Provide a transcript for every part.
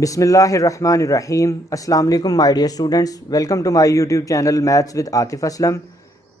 बिस्मिल्लाहिर्रहमानिर्रहीम। अस्सलाम वालेकुम my dear students, welcome to my YouTube channel maths with Atif Aslam.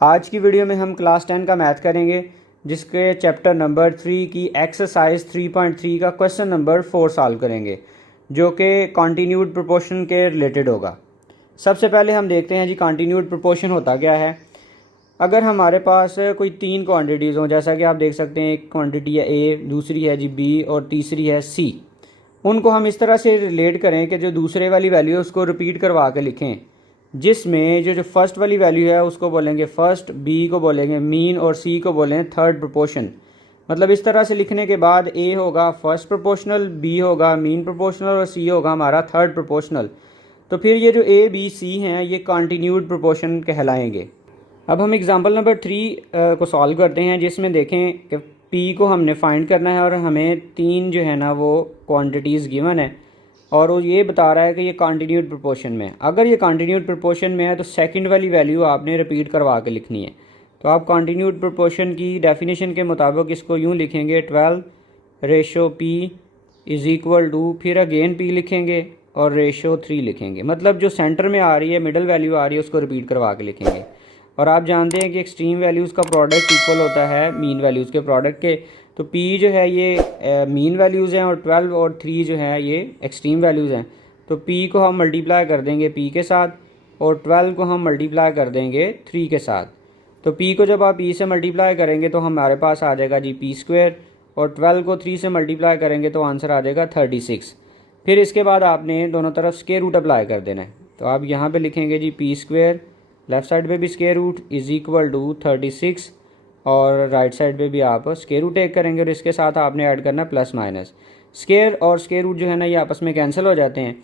आज की वीडियो में हम क्लास 10 का मैथ करेंगे, जिसके चैप्टर नंबर 3 की एक्सरसाइज 3.3 का क्वेश्चन नंबर 4 सॉल्व करेंगे, जो कि कॉन्टीन्यूड प्रोपोर्शन के रिलेटेड होगा। सबसे पहले हम देखते हैं जी कॉन्टीन्यूड प्रोपोर्शन होता क्या है। अगर हमारे पास कोई तीन क्वांटिटीज़ हों, जैसा कि आप देख सकते हैं, एक क्वांटिटी है ए, दूसरी है जी बी और तीसरी है सी, उनको हम इस तरह से रिलेट करें कि जो दूसरे वाली वैल्यू है उसको रिपीट करवा के लिखें, जिसमें जो फर्स्ट वाली वैल्यू है उसको बोलेंगे फर्स्ट, बी को बोलेंगे मीन और सी को बोलेंगे थर्ड प्रोपोर्शन। मतलब इस तरह से लिखने के बाद ए होगा फर्स्ट प्रोपोर्शनल, बी होगा मीन प्रोपोर्शनल और सी होगा हमारा थर्ड प्रोपोर्शनल। तो फिर ये जो ए बी सी हैं ये कॉन्टीन्यूड प्रोपोर्शन कहलाएंगे। अब हम एग्जांपल नंबर 3 को सॉल्व करते हैं, जिसमें देखें कि पी को हमने फाइंड करना है और हमें तीन जो है ना वो क्वांटिटीज़ गिवन है और वो ये बता रहा है कि ये कॉन्टीन्यूड प्रोपोर्शन में है। अगर ये कॉन्टीन्यूड प्रोपोर्शन में है तो सेकंड वाली वैल्यू आपने रिपीट करवा के लिखनी है। तो आप कॉन्टीन्यूड प्रोपोर्शन की डेफिनेशन के मुताबिक इसको यूँ लिखेंगे 12/P इज़ इक्वल टू, फिर अगेन P लिखेंगे और रेशो 3 लिखेंगे। मतलब जो सेंटर में आ रही है, मिडल वैल्यू आ रही है, उसको रिपीट करवा के लिखेंगे। और आप जानते हैं कि एक्सट्रीम वैल्यूज़ का प्रोडक्ट इक्वल होता है मीन वैल्यूज़ के प्रोडक्ट के। तो P जो है ये मीन वैल्यूज़ हैं और 12 और 3 जो है ये एक्सट्रीम वैल्यूज़ हैं। तो P को हम मल्टीप्लाई कर देंगे P के साथ और 12 को हम मल्टीप्लाई कर देंगे 3 के साथ। तो P को जब आप P से मल्टीप्लाई करेंगे तो हमारे पास आ जाएगा जी P² और 12 को 3 से मल्टीप्लाई करेंगे तो आंसर आ जाएगा 36। फिर इसके बाद आपने दोनों तरफ स्क्वायर रूट अप्लाई कर देना है। तो आप यहाँ पे लिखेंगे जी P², लेफ़्ट साइड पे भी square root is equal to 36 और राइट साइड पे भी आप स्क्वायर रूट टेक करेंगे और इसके साथ आपने ऐड करना प्लस माइनस। स्क्वायर और स्क्वायर रूट जो है ना ये आपस में कैंसिल हो जाते हैं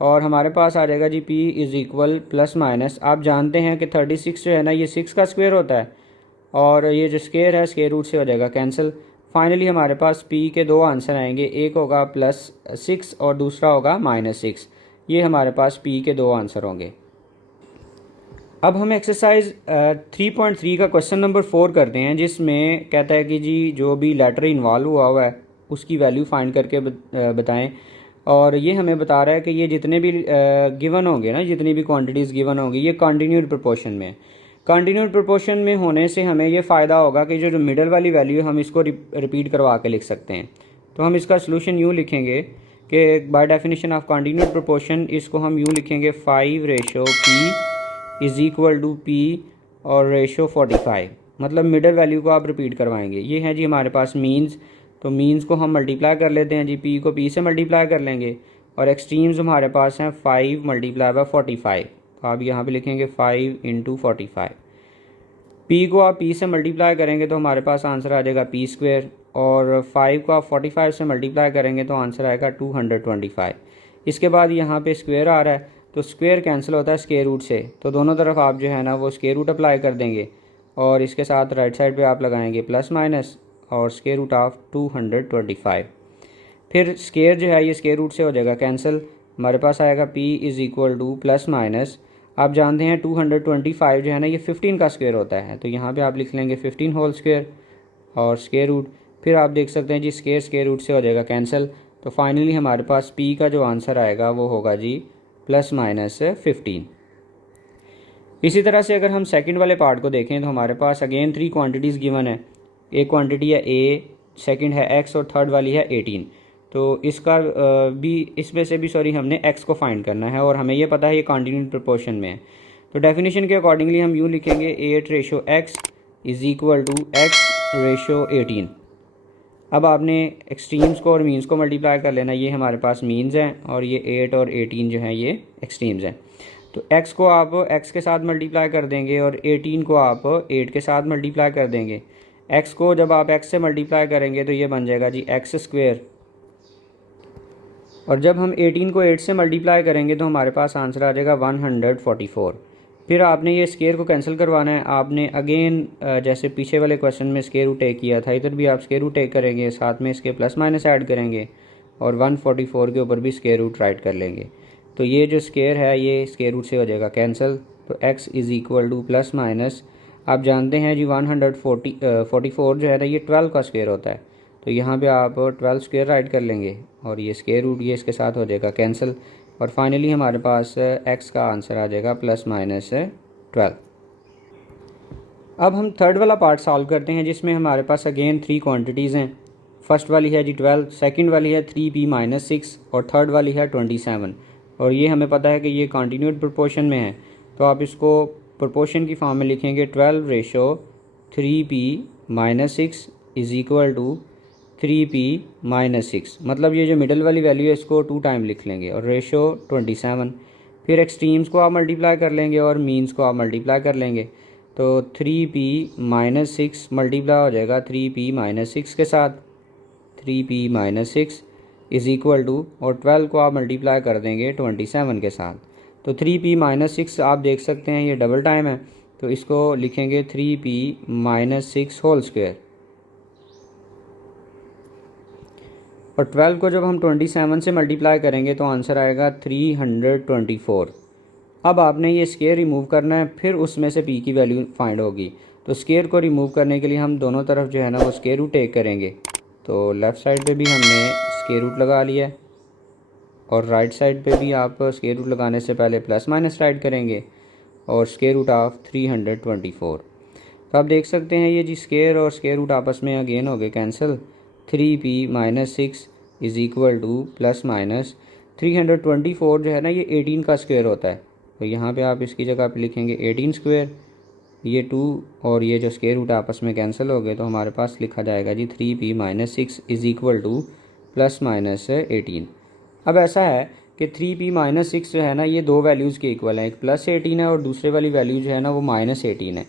और हमारे पास आ जाएगा जी P is equal plus minus. आप जानते हैं कि 36 जो है ना ये 6 का स्क्वायर होता है और ये जो स्क्वायर है स्क्वायर रूट से हो जाएगा कैंसिल। फाइनली हमारे पास P के दो आंसर आएंगे, एक होगा +6 और दूसरा होगा -6। ये हमारे पास P के दो आंसर होंगे। अब हम एक्सरसाइज 3.3 का क्वेश्चन नंबर 4 करते हैं, जिसमें कहता है कि जी जो भी लेटर इन्वॉल्व हुआ है उसकी वैल्यू फाइंड करके बताएं। और ये हमें बता रहा है कि ये जितने भी गिवन होंगे ना, जितनी भी क्वांटिटीज़ गिवन होंगी ये कॉन्टीन्यूड प्रोपोर्शन में। कॉन्टीन्यूड प्रोपोर्शन में होने से हमें ये फ़ायदा होगा कि जो मिडल वाली वैल्यू है हम इसको रिपीट करवा के लिख सकते हैं। तो हम इसका सोल्यूशन यूँ लिखेंगे कि by definition of continued proportion इसको हम यूँ लिखेंगे 5/P is equal to P और रेशो 45। मतलब मिडल वैल्यू को आप रिपीट करवाएंगे। ये है जी हमारे पास मीन्स। तो मीन्स को हम मल्टीप्लाई कर लेते हैं जी, P को P से मल्टीप्लाई कर लेंगे और एक्सट्रीम्स हमारे पास हैं 5 मल्टीप्लाई बाय 45। तो आप यहाँ पे लिखेंगे 5 × 45। P को आप P से मल्टीप्लाई करेंगे तो हमारे पास आंसर आ जाएगा P² और 5 को आप 45 से मल्टीप्लाई करेंगे तो आंसर आएगा 225। इसके बाद यहाँ पे स्क्वायर आ रहा है तो स्क्वायर कैंसिल होता है स्क्वायर रूट से, तो दोनों तरफ आप जो है ना वो स्क्वायर रूट अप्लाई कर देंगे और इसके साथ राइट साइड पे आप लगाएंगे प्लस माइनस और स्क्वायर रूट ऑफ 225। फिर स्क्वायर जो है ये स्क्वायर रूट से हो जाएगा कैंसिल, हमारे पास आएगा P is equal two plus minus. आप जानते हैं 225 जो है ना ये 15 का स्क्वायर होता है, तो यहाँ पे आप लिख लेंगे 15 होल स्क्वायर और स्क्वायर रूट। फिर आप देख सकते हैं जी स्क्वायर रूट से हो जाएगा कैंसिल। तो फाइनली हमारे पास P का जो आंसर आएगा वो होगा जी +-15। इसी तरह से अगर हम सेकंड वाले पार्ट को देखें तो हमारे पास अगेन 3 क्वांटिटीज़ गिवन है। एक क्वांटिटी है A, सेकंड है X और थर्ड वाली है 18। तो इसका भी इसमें से भी हमने X को फाइंड करना है और हमें ये पता है ये कॉन्टीन्यूड प्रोपोर्शन में है। तो डेफिनेशन के अकॉर्डिंगली हम यूँ लिखेंगे 8/X is equal to X/18। अब आपने एक्सट्रीम्स को और मीन्स को मल्टीप्लाई कर लेना। ये हमारे पास मीन्स हैं और ये 8 और 18 जो हैं ये एक्सट्रीम्स हैं। तो x को आप x के साथ मल्टीप्लाई कर देंगे और 18 को आप 8 के साथ मल्टीप्लाई कर देंगे। x को जब आप x से मल्टीप्लाई करेंगे तो ये बन जाएगा जी x² और जब हम 18 को 8 से मल्टीप्लाई करेंगे तो हमारे पास आंसर आ जाएगा 144। फिर आपने ये स्क्वायर को कैंसिल करवाना है। आपने अगेन जैसे पीछे वाले क्वेश्चन में स्क्वायर रूट टेक किया था, इधर भी आप स्क्वायर रूट टेक करेंगे, साथ में इसके प्लस माइनस ऐड करेंगे और 144 के ऊपर भी स्क्वायर रूट राइट कर लेंगे। तो ये जो स्क्वायर है ये स्क्वायर रूट से हो जाएगा कैंसिल। तो x is equal two plus minus, आप जानते हैं जी 144 जो है ना ये 12 का स्क्वायर होता है तो यहाँ पे आप 12 स्क्वायर राइट कर लेंगे और ये स्क्वायर रूट ये इसके साथ हो जाएगा कैंसिल, और फाइनली हमारे पास x का आंसर आ जाएगा ±12। अब हम थर्ड वाला पार्ट सॉल्व करते हैं, जिसमें हमारे पास अगेन 3 क्वांटिटीज़ हैं। फर्स्ट वाली है जी 12, सेकंड वाली है 3p-6 और थर्ड वाली है 27। और ये हमें पता है कि ये कॉन्टीन्यूड प्रोपोर्शन में है, तो आप इसको प्रोपोर्शन की फॉर्म में लिखेंगे 12:3p-6 is equal to 3p-6। मतलब ये जो मिडल वाली वैल्यू है इसको 2 टाइम लिख लेंगे और रेशो 27। फिर एक्सट्रीम्स को आप मल्टीप्लाई कर लेंगे और मीन्स को आप मल्टीप्लाई कर लेंगे, तो 3p-6 मल्टीप्लाई हो जाएगा 3p-6 के साथ, 3p-6 इज़ इक्वल टू, और 12 को आप मल्टीप्लाई कर देंगे 27 के साथ। तो 3p-6 आप देख सकते हैं ये डबल टाइम है, तो इसको लिखेंगे 3p-6 होल स्क्वायर, और 12 को जब हम 27 से मल्टीप्लाई करेंगे तो आंसर आएगा 324। अब आपने ये स्क्वायर रिमूव करना है, फिर उसमें से p की वैल्यू फाइंड होगी। तो स्क्वायर को रिमूव करने के लिए हम दोनों तरफ जो है ना वो स्क्वायर रूट टेक करेंगे। तो लेफ़्ट साइड पे भी हमने स्क्वायर रूट लगा लिया है और राइट साइड पे भी आप स्क्वायर रूट लगाने से पहले प्लस माइनस राइट करेंगे और स्क्वायर रूट ऑफ 324। तो आप देख सकते हैं ये जी स्क्वायर और स्क्वायर रूट आपस में अगेन हो गए cancel. 3p-6 is equal two plus minus 324 जो है ना ये 18 का स्क्वायर होता है, तो यहाँ पे आप इसकी जगह पे लिखेंगे 18 स्क्वायर, ये 2 और ये जो स्क्वायर रूट आपस में कैंसिल हो गए, तो हमारे पास लिखा जाएगा जी 3p-6 is equal two plus minus 18। अब ऐसा है कि 3p-6 जो है ना ये दो वैल्यूज़ के इक्वल है, एक +18 है और दूसरे वाली वैल्यू जो है ना वो -18 है,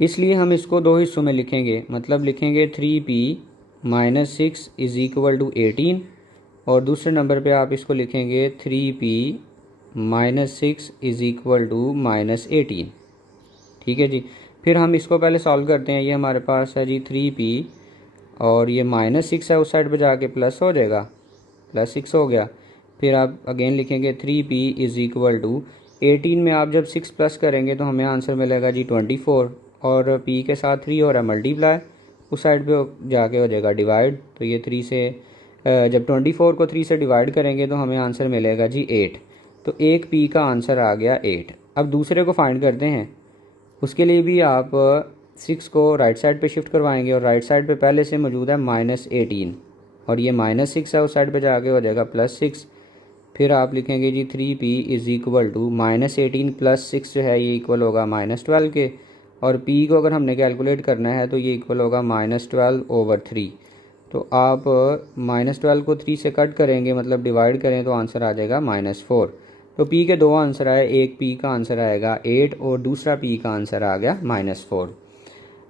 इसलिए हम इसको दो हिस्सों में लिखेंगे। मतलब लिखेंगे 3p-6 इज़ इक्वल टू 18 और दूसरे नंबर पे आप इसको लिखेंगे 3p-6 इज़ इक्वल टू -18। ठीक है जी। फिर हम इसको पहले सॉल्व करते हैं। ये हमारे पास है जी 3p और ये -6 है, उस साइड पे जाके प्लस हो जाएगा, +6 हो गया। फिर आप अगेन लिखेंगे 3p इज़ इक्वल टू 18 में आप जब 6 प्लस करेंगे तो हमें आंसर मिलेगा जी 24, और p के साथ 3 हो रहा है मल्टीप्लाई, उस साइड पे जाके हो जाएगा डिवाइड। तो ये 3 से जब 24 को 3 से डिवाइड करेंगे तो हमें आंसर मिलेगा जी 8। तो एक p का आंसर आ गया 8। अब दूसरे को फाइंड करते हैं, उसके लिए भी आप 6 को राइट साइड पे शिफ्ट करवाएंगे और राइट साइड पे पहले से मौजूद है -18 और ये -6 है, उस साइड पे जाके हो जाएगा +6। फिर आप लिखेंगे जी 3p इज़ इक्वल टू -18 + 6 जो है ये इक्वल होगा -12 के, और p को अगर हमने कैलकुलेट करना है तो ये इक्वल होगा -12/3। तो आप -12 को 3 से कट करेंगे, मतलब डिवाइड करें तो आंसर आ जाएगा -4। तो p के दो आंसर आए, एक p का आंसर आएगा 8 और दूसरा p का आंसर आ गया -4।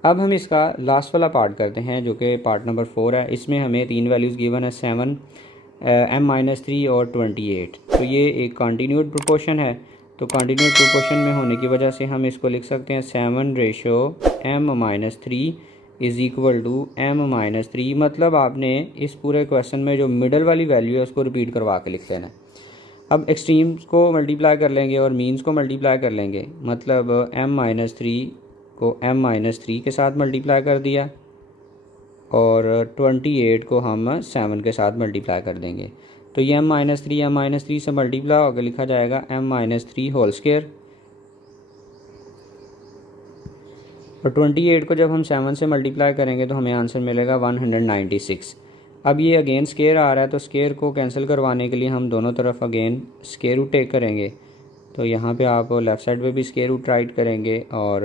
अब हम इसका लास्ट वाला पार्ट करते हैं जो कि पार्ट नंबर 4 है। इसमें हमें 3 वैल्यूज़ गिवन है 7, m-3 और 28। तो ये एक कॉन्टीन्यूड प्रोपोर्शन है, तो कॉन्टीन्यूड प्रोपोर्शन में होने की वजह से हम इसको लिख सकते हैं 7/m-3 is equal to m-3। मतलब आपने इस पूरे क्वेश्चन में जो मिडल वाली वैल्यू है उसको रिपीट करवा के लिख लेना है। अब एक्सट्रीम्स को मल्टीप्लाई कर लेंगे और मीन्स को मल्टीप्लाई कर लेंगे, मतलब m-3 को m-3 के साथ मल्टीप्लाई कर दिया और 28 को हम 7 के साथ मल्टीप्लाई कर देंगे। तो ये m-3 से मल्टीप्लाई होकर लिखा जाएगा m-3 होल स्क्वायर, और 28 को जब हम 7 से मल्टीप्लाई करेंगे तो हमें आंसर मिलेगा 196। अब ये अगेन स्क्वायर आ रहा है, तो स्क्वायर को कैंसिल करवाने के लिए हम दोनों तरफ अगेन स्क्वायर रूट टेक करेंगे। तो यहाँ पे आप लेफ़्ट साइड पे भी स्क्वायर रूट राइट करेंगे और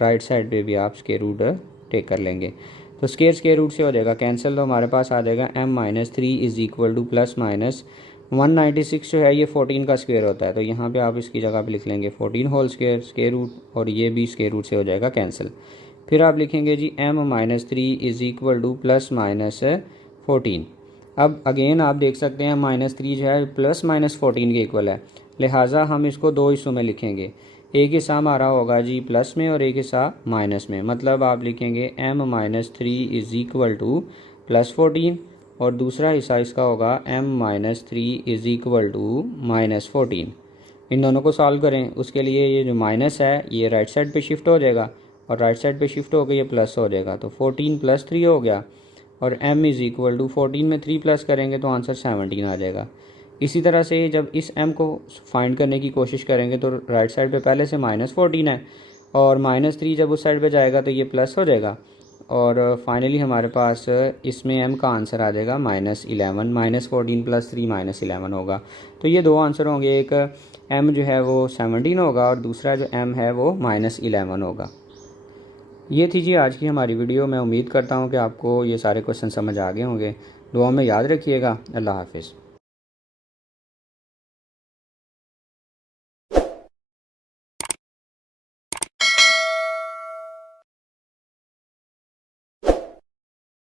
राइट साइड पे भी आप स्क्वायर रूट टेक कर लेंगे। तो स्क्वायर रूट से हो जाएगा कैंसिल, तो हमारे पास आ जाएगा m-3 इज़ इक्वल टू +-196 जो है ये 14 का स्क्वायर होता है। तो यहाँ पे आप इसकी जगह पे लिख लेंगे 14 होल स्क्वायर रूट, और ये भी स्क्वायर रूट से हो जाएगा कैंसिल। फिर आप लिखेंगे जी m-3 इज़ इक्वल टू +-14। अब अगेन आप देख सकते हैं -3 जो है +-14 के इक्वल है, लिहाजा हम इसको दो हिस्सों में लिखेंगे। एक हिस्सा हमारा होगा जी प्लस में और एक हिस्सा माइनस में। मतलब आप लिखेंगे m-3 इज़ इक्वल टू +14 और दूसरा हिस्सा इसका होगा m-3 इज़ इक्वल टू -14। इन दोनों को सॉल्व करें, उसके लिए ये जो माइनस है ये राइट साइड पे शिफ्ट हो जाएगा और राइट साइड पे शिफ्ट होकर ये प्लस हो जाएगा। तो 14 + 3 हो गया, और m इज़ इक्वल टू 14 में 3 प्लस करेंगे तो आंसर 17 आ जाएगा। इसी तरह से जब इस m को फाइंड करने की कोशिश करेंगे तो राइट साइड पे पहले से -14 है और -3 जब उस साइड पे जाएगा तो ये प्लस हो जाएगा और फाइनली हमारे पास इसमें m का आंसर आ जाएगा -11, -14 + 3 -11 होगा। तो ये दो आंसर होंगे, एक m जो है वो 17 होगा और दूसरा जो m है वो -11 होगा। ये थी जी आज की हमारी वीडियो। मैं उम्मीद करता हूँ कि आपको ये सारे क्वेश्चन समझ आ गए होंगे। दुआ में याद रखिएगा। अल्लाह हाफ़िज़।